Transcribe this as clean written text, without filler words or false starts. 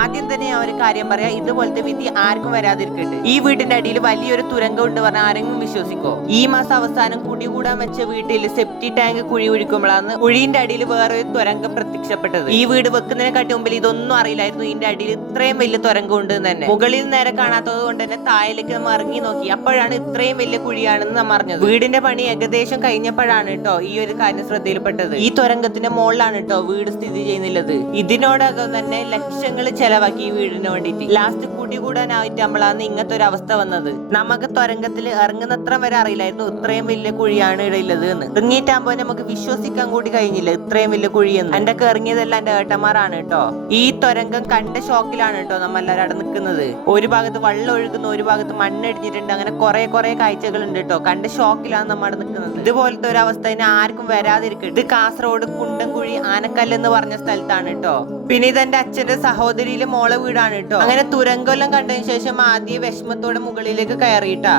ആദ്യം തന്നെ ഞാൻ ഒരു കാര്യം പറയാം, ഇതുപോലത്തെ വിധി ആർക്കും വരാതിരിക്കട്ടെ. ഈ വീടിന്റെ അടിയിൽ വലിയൊരു തുരങ്കം ഉണ്ട് പറഞ്ഞാൽ ആരെങ്കിലും വിശ്വസിക്കോ? ഈ മാസം അവസാനം കുടി കൂടാൻ വെച്ച വീട്ടിൽ സെപ്റ്റി ടാങ്ക് കുഴി ഒഴിക്കുമ്പോഴാണ് കുഴിന്റെ അടിയിൽ വേറെ ഒരു തുരങ്കം പ്രത്യക്ഷപ്പെട്ടത്. ഈ വീട് വെക്കുന്നതിനെക്കാട്ടി മുമ്പിൽ ഇതൊന്നും അറിയില്ലായിരുന്നു, ഇതിന്റെ അടിയിൽ ഇത്രയും വലിയ തുരങ്കം ഉണ്ട് തന്നെ. മുകളിൽ നേരെ കാണാത്തത് കൊണ്ട് തന്നെ താഴേക്ക് നമ്മൾ ഇറങ്ങി നോക്കി, അപ്പോഴാണ് ഇത്രയും വലിയ കുഴിയാണെന്ന് നമ്മൾ അറിഞ്ഞത്. വീടിന്റെ പണി ഏകദേശം കഴിഞ്ഞപ്പോഴാണ് കേട്ടോ ഈ ഒരു കാര്യം ശ്രദ്ധയിൽപ്പെട്ടത്. ഈ തുരങ്കത്തിന്റെ മുകളിലാണ് കേട്ടോ വീട് സ്ഥിതി ചെയ്യുന്നത്. ഇതിനോടകം തന്നെ ലക്ഷങ്ങൾ ചെലവാക്കി ഈ വീടിന് വേണ്ടിയിട്ട്. ലാസ്റ്റ് കുടി കൂടാനായിട്ടാകുമ്പോഴാണ് ഇങ്ങനത്തെ ഒരു അവസ്ഥ വന്നത്. നമുക്ക് തുരങ്കത്തിൽ ഇറങ്ങുന്നത്ര വരെ അറിയില്ലായിരുന്നു ഇത്രയും വലിയ കുഴിയാണ് ഇടയിലത് എന്ന്. ഇറങ്ങിയിട്ടാകുമ്പോൾ നമുക്ക് വിശ്വസിക്കാൻ കൂടി കഴിഞ്ഞില്ല ഇത്രയും വലിയ കുഴിയെന്ന്. എന്റെ ഒക്കെ ഇറങ്ങിയതെല്ലാം എന്റെ ഏട്ടന്മാരാണ് കേട്ടോ. ഈ തുരങ്കം കണ്ട ഷോക്കിലാണ് കേട്ടോ നമ്മൾ എല്ലാവരും അവിടെ നിൽക്കുന്നത്. ഒരു ഭാഗത്ത് വെള്ളം ഒഴുകുന്നു, ഒരു ഭാഗത്ത് മണ്ണിടിഞ്ഞിട്ടുണ്ട്, അങ്ങനെ കുറെ കാഴ്ചകൾ ഉണ്ട് കേട്ടോ. കണ്ട ഷോക്കിലാണ് നമ്മൾ അവിടെ നിൽക്കുന്നത്. ഇതുപോലത്തെ ഒരു അവസ്ഥ ഇനി ആർക്കും വരാതിരിക്കട്ടെ. ഇത് കാസർഗോഡ് കുണ്ടൻകുഴി ആനക്കല്ല് എന്ന് പറഞ്ഞ സ്ഥലത്താണ് കേട്ടോ. പിന്നെ ഇതെന്റെ അച്ഛന്റെ സഹോദരിയിലെ മോളെ വീടാണ് കേട്ടോ. അങ്ങനെ തുരങ്കെല്ലാം കണ്ടതിന് ശേഷം ആദ്യം വിഷമത്തോടെ മുകളിലേക്ക് കയറിയിട്ടാ